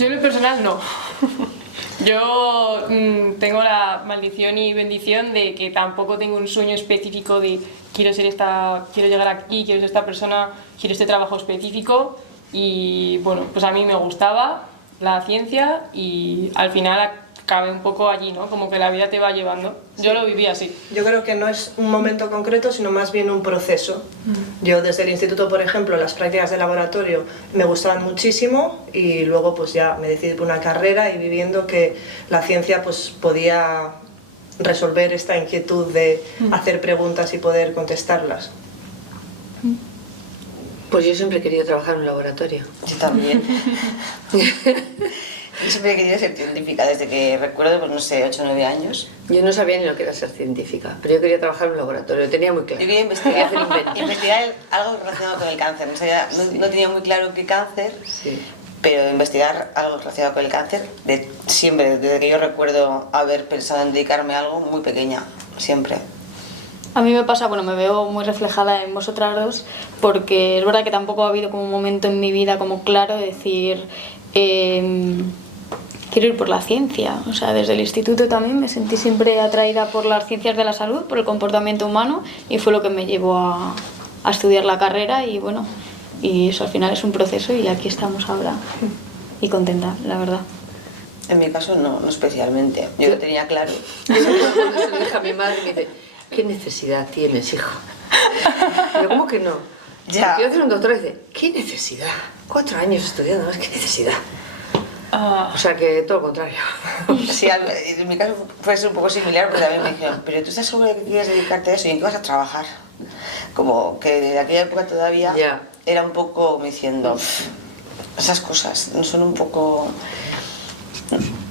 Yo en lo personal no. Yo tengo la maldición y bendición de que tampoco tengo un sueño específico de quiero llegar aquí, quiero ser esta persona, quiero este trabajo específico. Y bueno, pues a mí me gustaba la ciencia y al final acabé un poco allí, ¿no? Como que la vida te va llevando. Sí. Yo lo viví así. Yo creo que no es un momento concreto, sino más bien un proceso. Yo desde el instituto, por ejemplo, las prácticas de laboratorio me gustaban muchísimo y luego pues ya me decidí por una carrera y viviendo que la ciencia pues podía resolver esta inquietud de hacer preguntas y poder contestarlas. Pues yo siempre he querido trabajar en un laboratorio. Yo también. Yo siempre he querido ser científica desde que recuerdo, pues no sé, 8 o 9 años. Yo no sabía ni lo que era ser científica, pero yo quería trabajar en un laboratorio, lo tenía muy claro. Yo quería investigar algo relacionado con el cáncer. No tenía muy claro qué cáncer, Sí. pero investigar algo relacionado con el cáncer, siempre, desde que yo recuerdo haber pensado en dedicarme a algo muy pequeña, siempre. A mí me pasa, bueno, me veo muy reflejada en vosotras dos, porque es verdad que tampoco ha habido como un momento en mi vida como claro de decir quiero ir por la ciencia. O sea, desde el instituto también me sentí siempre atraída por las ciencias de la salud, por el comportamiento humano, y fue lo que me llevó a estudiar la carrera y bueno, y eso al final es un proceso y aquí estamos ahora y contenta, la verdad. En mi caso no especialmente, yo lo tenía claro. Cuando se lo dije a mi madre me dice, ¿qué necesidad tienes, hijo? Pero ¿cómo que no? Ya. Quiero hacer un doctorado y dice, ¿qué necesidad? 4 años estudiando, ¿qué necesidad? O sea que todo lo contrario. Sí, en mi caso fue un poco similar, porque también me dijeron, pero tú estás segura de que quieres dedicarte a eso y en qué vas a trabajar. Como que de aquella época todavía era un poco como diciendo, esas cosas son un poco...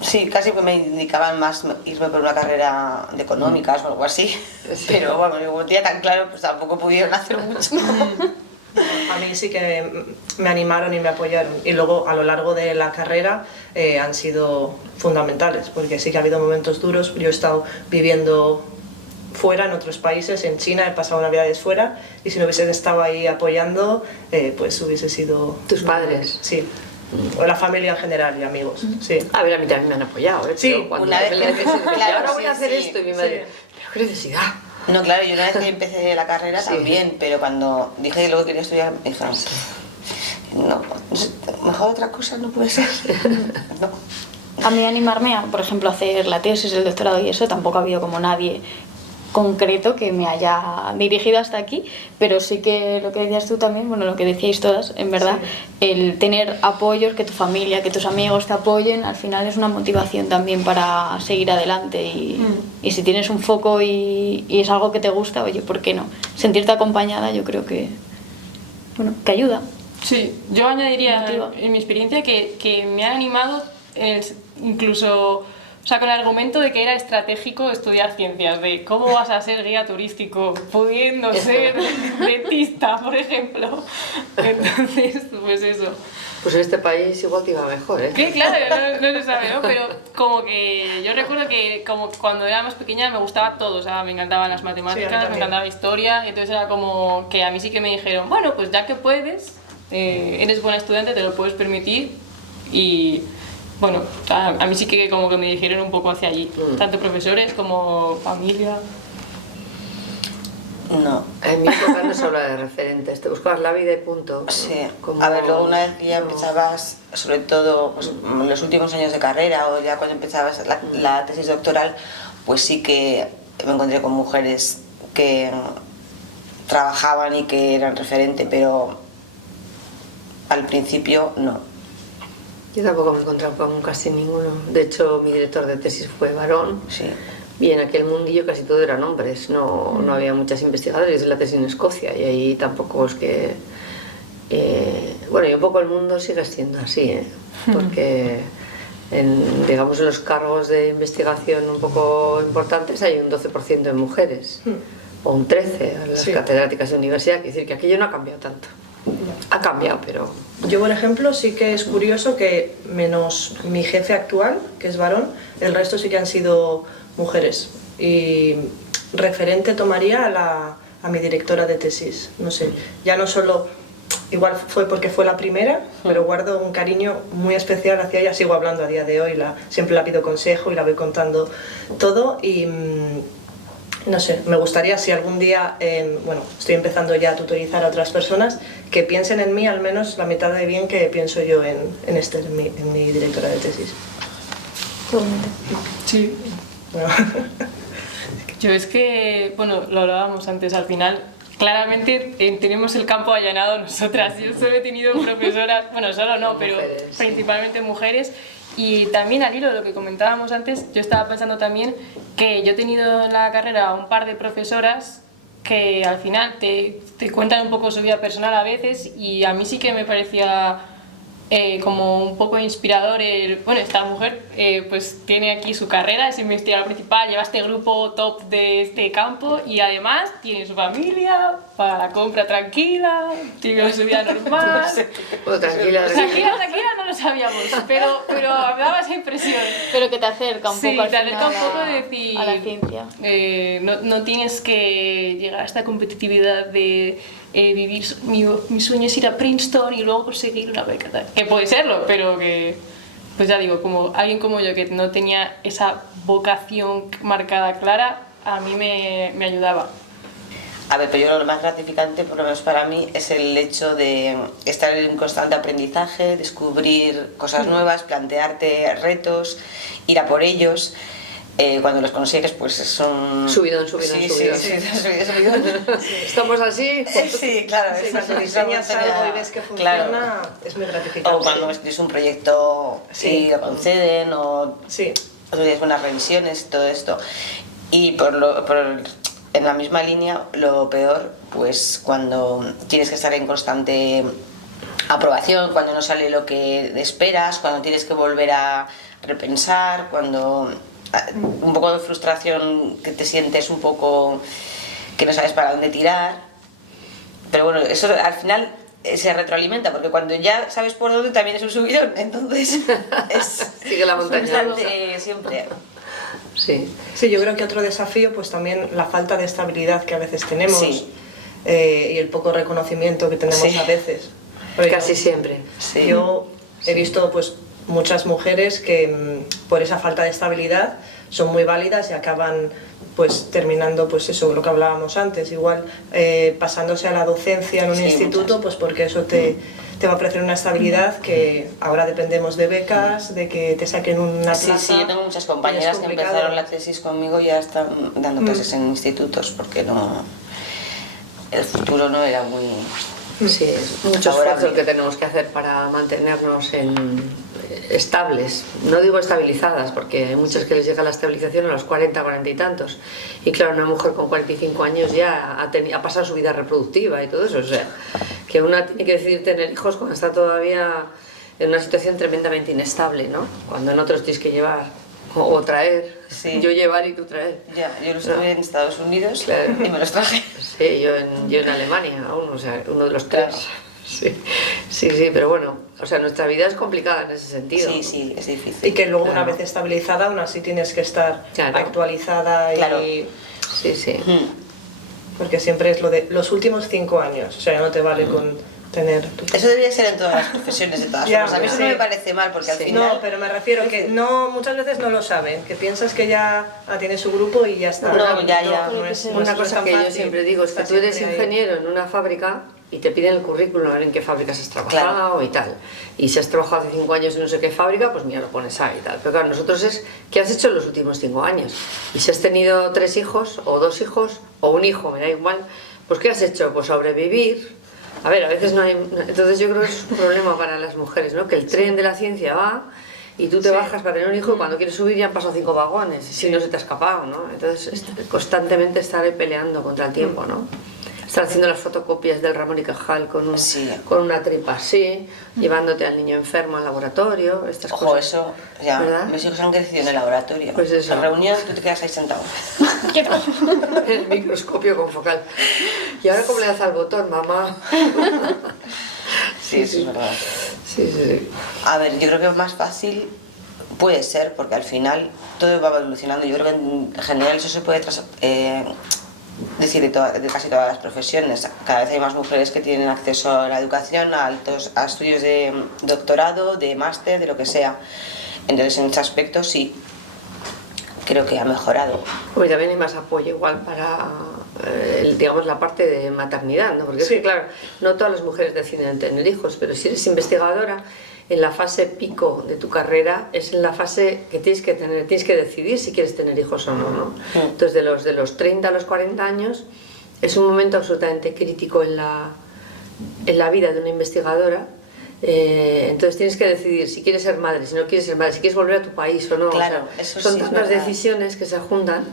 Sí, casi que me indicaban más irme por una carrera de económicas o algo así, Sí. pero bueno, como tenía tan claro, pues tampoco pudieron hacer mucho. A mí sí que me animaron y me apoyaron y luego a lo largo de la carrera han sido fundamentales porque sí que ha habido momentos duros. Yo he estado viviendo fuera, en otros países, en China, he pasado navidades fuera y si no hubiesen estado ahí apoyando pues hubiese sido... ¿Tus padres? Sí, o la familia en general y amigos, sí. A ver, a mí también me han apoyado, ¿eh? Sí, Pero cuando una vez me que- decían, claro, ahora voy a sí, hacer sí, esto y mi madre, pero qué necesidad. No, claro, yo una vez que empecé la carrera Sí. también, pero cuando dije que luego quería estudiar, me dijeron, no sé, mejor otra cosa no puede ser. No. A mí animarme a, por ejemplo, hacer la tesis, el doctorado y eso, tampoco ha habido como nadie concreto que me haya dirigido hasta aquí, pero sí que lo que decías tú también, bueno, lo que decíais todas, en verdad, el tener apoyos, que tu familia, que tus amigos te apoyen, al final es una motivación también para seguir adelante y si tienes un foco y es algo que te gusta, oye, ¿por qué no? Sentirte acompañada yo creo que, bueno, que ayuda. Sí, yo añadiría Motiva. en mi experiencia que me ha animado incluso, o sea, con el argumento de que era estratégico estudiar ciencias, de cómo vas a ser guía turístico pudiendo ser dentista, por ejemplo. Entonces, pues eso. Pues en este país igual te iba mejor, ¿eh? Que claro, no se sabe, ¿no? Pero como que yo recuerdo que como cuando era más pequeña me gustaba todo, o sea, me encantaban las Sí, a mí matemáticas, me también. encantaba historia, y entonces era como que a mí sí que me dijeron, bueno, pues ya que puedes, eres buena estudiante, te lo puedes permitir y bueno, o sea, a mí sí que como que me dijeron un poco hacia allí, tanto profesores como familia. No. En mi época no se habla de referentes, te buscabas la vida y punto. Sí, Como- a ver, luego una vez que ya no. empezabas, sobre todo pues, en los últimos años de carrera o ya cuando empezabas la tesis doctoral, pues sí que me encontré con mujeres que trabajaban y que eran referente, pero al principio no. Yo tampoco me he encontrado con casi ninguno. De hecho, mi director de tesis fue varón. Sí. Y en aquel mundillo casi todo eran hombres, no había muchas investigadoras. Hice la tesis en Escocia y ahí tampoco es que... bueno, y un poco el mundo sigue siendo así, ¿eh? Porque digamos en los cargos de investigación un poco importantes hay un 12% de mujeres, o un 13% a las Sí. catedráticas de universidad, quiere decir que aquello no ha cambiado tanto. Ha cambiado, pero... Yo, por ejemplo, sí que es curioso que menos mi jefe actual, que es varón, el resto sí que han sido mujeres. Y referente tomaría a mi directora de tesis. No sé, ya no solo igual fue porque fue la primera, pero guardo un cariño muy especial hacia ella, sigo hablando a día de hoy, siempre la pido consejo y la voy contando todo y no sé, me gustaría si algún día, bueno, estoy empezando ya a tutorizar a otras personas, que piensen en mí al menos la mitad de bien que pienso yo en mi directora de tesis. Sí. Bueno. Yo es que, bueno, lo hablábamos antes, al final, claramente tenemos el campo allanado nosotras. Yo solo he tenido profesoras, bueno, solo no, pero mujeres, principalmente mujeres. Y también al hilo de lo que comentábamos antes, yo estaba pensando también que yo he tenido en la carrera un par de profesoras que al final te cuentan un poco su vida personal a veces y a mí sí que me parecía como un poco inspirador bueno, esta mujer pues tiene aquí su carrera, es investigadora principal, lleva este grupo top de este campo y además tiene su familia, para la compra tranquila, tiene su vida normal. Bueno, tranquila. Tranquila no lo sabíamos, pero me daba esa impresión. Pero que te acerca un poco Sí, al te acerca un final poco de decir, a la ciencia. no tienes que llegar a esta competitividad de vivir, mi sueño es ir a Princeton y luego conseguir una beca, que puede serlo, pero que, pues ya digo, como alguien como yo que no tenía esa vocación marcada clara, a mí me ayudaba. A ver, pero yo lo más gratificante, por lo menos para mí, es el hecho de estar en constante aprendizaje, descubrir cosas nuevas, plantearte retos, ir a por ellos. Cuando los consigues, pues son... Subidón. Sí, subidón. sí, subidón. ¿Estamos así? Sí, claro. Sí, cuando diseñas algo y ves que funciona, claro. Es muy gratificante. O cuando escribes un proyecto y lo conceden, o tienes buenas revisiones, todo esto. Y en la misma línea, lo peor, pues cuando tienes que estar en constante aprobación, cuando no sale lo que esperas, cuando tienes que volver a repensar, cuando un poco de frustración, que te sientes un poco que no sabes para dónde tirar, pero bueno, eso al final se retroalimenta, porque cuando ya sabes por dónde también es un subidón, entonces sigue la montaña siempre. Sí, yo creo que otro desafío, pues también la falta de estabilidad que a veces tenemos y el poco reconocimiento que tenemos a veces. Casi siempre. Sí. Yo he visto pues muchas mujeres que por esa falta de estabilidad son muy válidas y acaban pues terminando pues eso, lo que hablábamos antes, igual pasándose a la docencia en un instituto, pues porque eso te va a ofrecer una estabilidad que ahora dependemos de becas, de que te saquen una plaza. Sí, yo tengo muchas compañeras que empezaron la tesis conmigo y ya están dando clases en institutos porque no, el futuro no era muy... Sí, es mucho esfuerzo el que tenemos que hacer para mantenernos estables. No digo estabilizadas, porque hay muchas que les llega la estabilización a los 40, 40 y tantos. Y claro, una mujer con 45 años ya ha pasado su vida reproductiva y todo eso. O sea, que una tiene que decidir tener hijos cuando está todavía en una situación tremendamente inestable, ¿no? Cuando en otros tienes que llevar o traer. Sí. Yo llevar y tú traer. Ya, yo los tuve en Estados Unidos y me los traje. Sí, yo en Alemania aún, o sea, uno de los tres. Sí, pero bueno, o sea, nuestra vida es complicada en ese sentido. Sí, es difícil. Y que luego una vez estabilizada, aún así tienes que estar actualizada y... Sí. Porque siempre es lo de los últimos 5 años, o sea, no te vale con tener... Eso debería ser en todas las profesiones de todas formas. A mí eso no me parece mal, porque al final... No, pero me refiero que muchas veces no lo saben, que piensas que ya tiene su grupo y ya está. No, ya. No es Una cosa tan que fácil. yo siempre digo es que tú eres ingeniero en una fábrica y te piden el currículum a ver en qué fábricas has trabajado y tal. Y si has trabajado hace 5 años en no sé qué fábrica, pues mira, lo pones ahí y tal. Pero claro, nosotros es ¿qué has hecho en los últimos 5 años? Y si has tenido 3 hijos, o 2 hijos, o un hijo, me da igual, pues ¿qué has hecho? Pues sobrevivir. A ver, a veces no hay... Entonces yo creo que es un problema para las mujeres, ¿no? Que el tren de la ciencia va y tú te bajas para tener un hijo y cuando quieres subir ya han pasado 5 vagones y si no se te ha escapado, ¿no? Entonces constantemente estar ahí peleando contra el tiempo, ¿no? Estar haciendo las fotocopias del Ramón y Cajal con una tripa así, llevándote al niño enfermo al laboratorio, estas cosas. Ojo, eso, ya, ¿verdad? mis hijos han crecido en el laboratorio. Pues eso. En la reunión tú te quedas ahí sentado. El microscopio con focal. ¿Y ahora cómo le das al botón, mamá? Sí, es verdad. Sí. A ver, yo creo que es más fácil puede ser, porque al final todo va evolucionando. Yo creo que en general eso se puede decir, de casi todas las profesiones. Cada vez hay más mujeres que tienen acceso a la educación, a estudios de doctorado, de máster, de lo que sea. Entonces, en ese aspecto sí, creo que ha mejorado. Pues también hay más apoyo igual para, digamos, la parte de maternidad, ¿no? Porque sí. Es que, claro, no todas las mujeres deciden tener hijos, pero si eres investigadora, en la fase pico de tu carrera es en la fase que tienes que decidir si quieres tener hijos o no, ¿no? Entonces, de los 30 a los 40 años es un momento absolutamente crítico en la vida de una investigadora. Entonces tienes que decidir si quieres ser madre, si no quieres ser madre, si quieres volver a tu país o no. Claro, o sea, eso son sí, tantas decisiones que se juntan.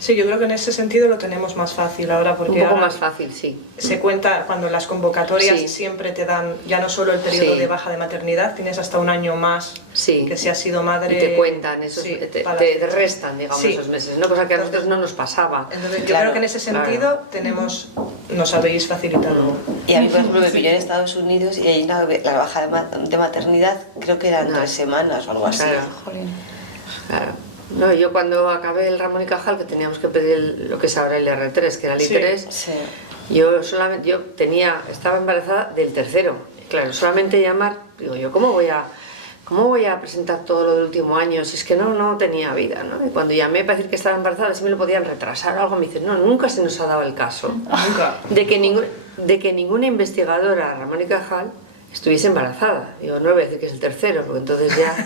Sí, yo creo que en ese sentido lo tenemos más fácil ahora, porque Un poco ahora más fácil, sí. se cuenta cuando las convocatorias Sí. siempre te dan ya no solo el periodo Sí. de baja de maternidad, tienes hasta un año más Sí. que si has sido madre. Y te cuentan, esos, sí, te para- restan, digamos, Sí. esos meses, ¿no? Cosa que a nosotros no nos pasaba. Entonces, yo Claro, creo que en ese sentido nos habéis facilitado. Y a mí, por ejemplo, me pilló en Estados Unidos y ahí la baja de maternidad creo que eran 3 semanas o algo así. Claro. Jolín. Claro. No, yo cuando acabé el Ramón y Cajal, que teníamos que pedir lo que es ahora el R3, que era el Sí. I3, Sí. yo estaba embarazada del tercero. Y claro, solamente llamar, digo yo, ¿cómo voy a presentar todo lo del último año? Si es que no tenía vida, ¿no? Y cuando llamé para decir que estaba embarazada, si me lo podían retrasar o algo, me dicen, no, nunca se nos ha dado el caso Nunca. de que ninguna investigadora Ramón y Cajal estuviese embarazada. Digo, no le voy a decir que es el tercero, porque entonces ya...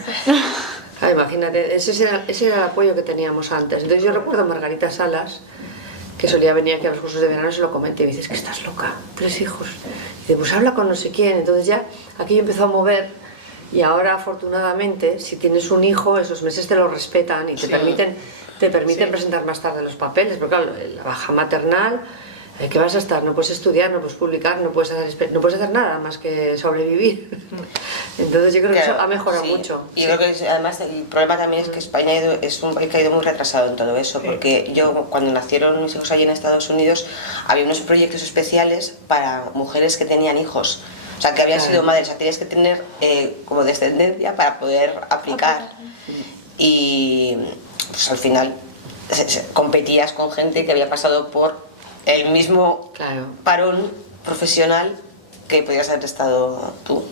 imagínate, ese era el apoyo que teníamos antes. Entonces yo recuerdo a Margarita Salas, que solía venir aquí a los cursos de verano, se lo comenté y me dice, es que estás loca, 3 hijos. Y dice, pues habla con no sé quién. Entonces ya aquello empezó a mover y ahora afortunadamente si tienes un hijo esos meses te lo respetan y te permiten presentar más tarde los papeles, porque claro, la baja maternal, ¿qué vas a estar? No puedes estudiar, no puedes publicar, no puedes hacer nada más que sobrevivir. Entonces yo creo que eso ha mejorado mucho. Y creo que además el problema también es que España es un país que ha ido muy retrasado en todo eso, porque yo cuando nacieron mis hijos allí en Estados Unidos había unos proyectos especiales para mujeres que tenían hijos, o sea que habían sido madres, o sea tenías que tener como descendencia para poder aplicar y pues al final competías con gente que había pasado por el mismo parón profesional que podías haber estado tú.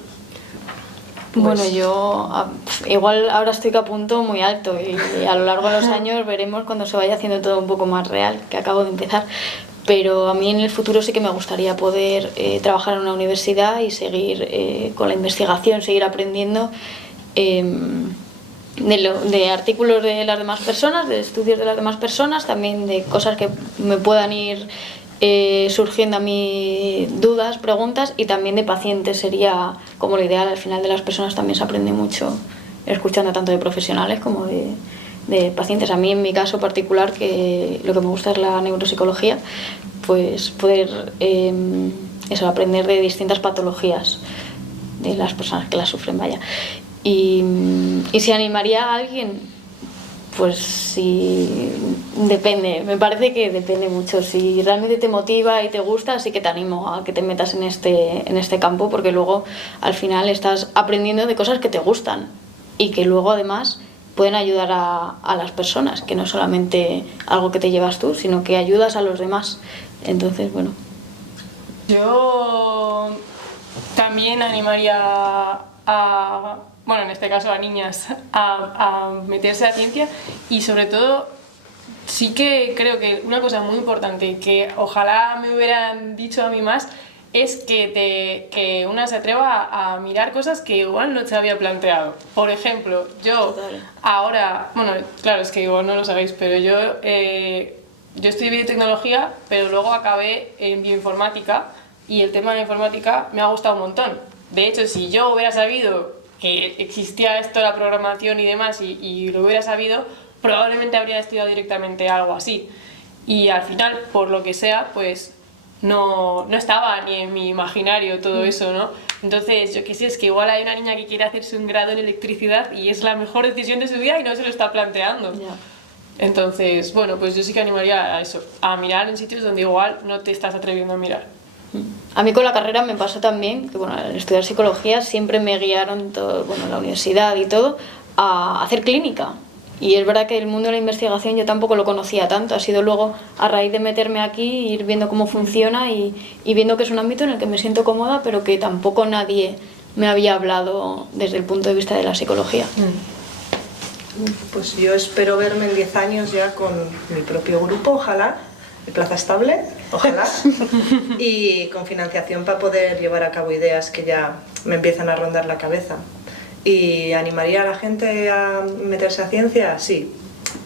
Bueno, yo igual ahora estoy que apunto muy alto y a lo largo de los años veremos cuando se vaya haciendo todo un poco más real, que acabo de empezar. Pero a mí en el futuro sí que me gustaría poder trabajar en una universidad y seguir con la investigación, seguir aprendiendo de artículos de las demás personas, de estudios de las demás personas, también de cosas que me puedan ir surgiendo a mí dudas, preguntas, y también de pacientes sería como lo ideal. Al final de las personas también se aprende mucho escuchando tanto de profesionales como de pacientes. A mí en mi caso particular, que lo que me gusta es la neuropsicología, pues poder aprender de distintas patologías de las personas que las sufren, vaya. Y si animaría a alguien, pues sí, depende, me parece que depende mucho. Si realmente te motiva y te gusta, sí que te animo a que te metas en este campo, porque luego al final estás aprendiendo de cosas que te gustan y que luego además pueden ayudar a las personas, que no es solamente algo que te llevas tú, sino que ayudas a los demás. Entonces, bueno. Yo también animaría bueno, en este caso a niñas, a meterse a ciencia, y sobre todo sí que creo que una cosa muy importante que ojalá me hubieran dicho a mí más es que una se atreva a mirar cosas que igual no se había planteado. Por ejemplo, yo ahora, bueno, claro, es que igual no lo sabéis, pero yo estudié biotecnología, pero luego acabé en bioinformática, y el tema de la informática me ha gustado un montón. De hecho, si yo hubiera sabido que existía esto, la programación y demás, y lo hubiera sabido, probablemente habría estudiado directamente algo así. Y al final, por lo que sea, pues no estaba ni en mi imaginario todo eso, ¿no? Entonces, yo qué sé, es que igual hay una niña que quiere hacerse un grado en electricidad y es la mejor decisión de su vida y no se lo está planteando. Ya. Entonces, bueno, pues yo sí que animaría a eso, a mirar en sitios donde igual no te estás atreviendo a mirar. A mí con la carrera me pasó también que, bueno, al estudiar psicología siempre me guiaron todo, bueno, la universidad y todo, a hacer clínica. Y es verdad que el mundo de la investigación yo tampoco lo conocía tanto, ha sido luego a raíz de meterme aquí, ir viendo cómo funciona y viendo que es un ámbito en el que me siento cómoda, pero que tampoco nadie me había hablado desde el punto de vista de la psicología. Pues yo espero verme en 10 años ya con mi propio grupo, ojalá, de plaza estable, ojalá, y con financiación para poder llevar a cabo ideas que ya me empiezan a rondar la cabeza. ¿Y animaría a la gente a meterse a ciencia? Sí,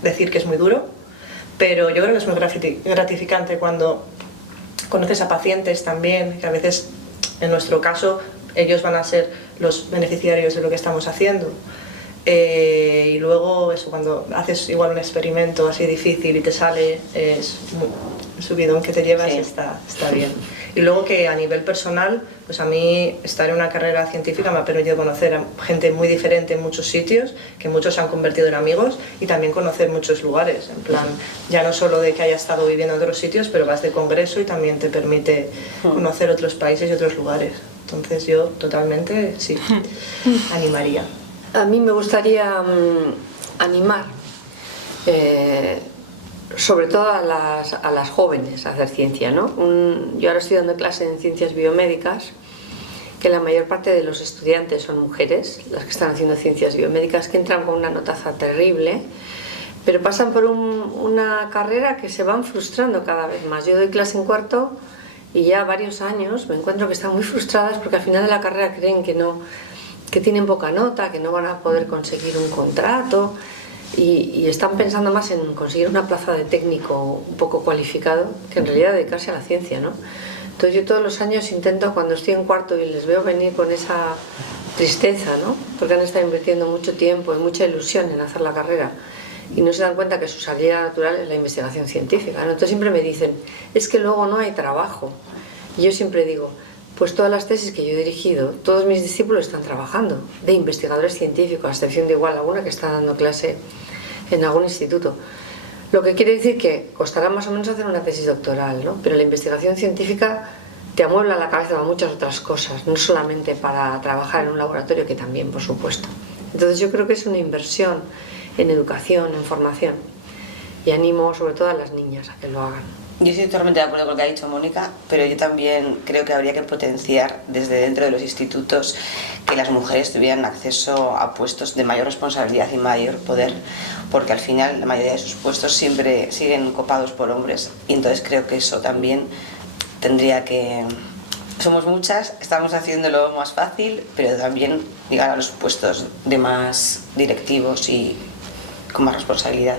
decir que es muy duro, pero yo creo que es muy gratificante cuando conoces a pacientes también, que a veces, en nuestro caso, ellos van a ser los beneficiarios de lo que estamos haciendo. Y luego eso, cuando haces igual un experimento así difícil y te sale, es un subidón que te llevas, sí. está bien. Y luego que a nivel personal, pues a mí estar en una carrera científica me ha permitido conocer a gente muy diferente en muchos sitios, que muchos se han convertido en amigos, y también conocer muchos lugares, en plan, ya no solo de que haya estado viviendo en otros sitios, pero vas de congreso y también te permite conocer otros países y otros lugares. Entonces yo totalmente sí, animaría. A mí me gustaría animar, sobre todo a las jóvenes, a hacer ciencia, ¿no? Yo ahora estoy dando clase en ciencias biomédicas, que la mayor parte de los estudiantes son mujeres, las que están haciendo ciencias biomédicas, que entran con una notaza terrible, pero pasan por una carrera que se van frustrando cada vez más. Yo doy clase en cuarto y ya varios años me encuentro que están muy frustradas porque al final de la carrera creen que tienen poca nota, que no van a poder conseguir un contrato y están pensando más en conseguir una plaza de técnico un poco cualificado que en realidad dedicarse a la ciencia, ¿no? Entonces yo todos los años intento, cuando estoy en cuarto y les veo venir con esa tristeza, ¿no? Porque han estado invirtiendo mucho tiempo y mucha ilusión en hacer la carrera y no se dan cuenta que su salida natural es la investigación científica, ¿no? Entonces siempre me dicen, es que luego no hay trabajo. Y yo siempre digo, pues todas las tesis que yo he dirigido, todos mis discípulos están trabajando, de investigadores científicos, a excepción de igual alguna que está dando clase en algún instituto. Lo que quiere decir que costará más o menos hacer una tesis doctoral, ¿no? Pero la investigación científica te amuebla la cabeza para muchas otras cosas, no solamente para trabajar en un laboratorio, que también, por supuesto. Entonces yo creo que es una inversión en educación, en formación, y animo sobre todo a las niñas a que lo hagan. Yo estoy totalmente de acuerdo con lo que ha dicho Mónica, pero yo también creo que habría que potenciar desde dentro de los institutos que las mujeres tuvieran acceso a puestos de mayor responsabilidad y mayor poder, porque al final la mayoría de sus puestos siempre siguen copados por hombres, y entonces creo que eso también tendría que... Somos muchas, estamos haciéndolo más fácil, pero también llegar a los puestos de más directivos y con más responsabilidad.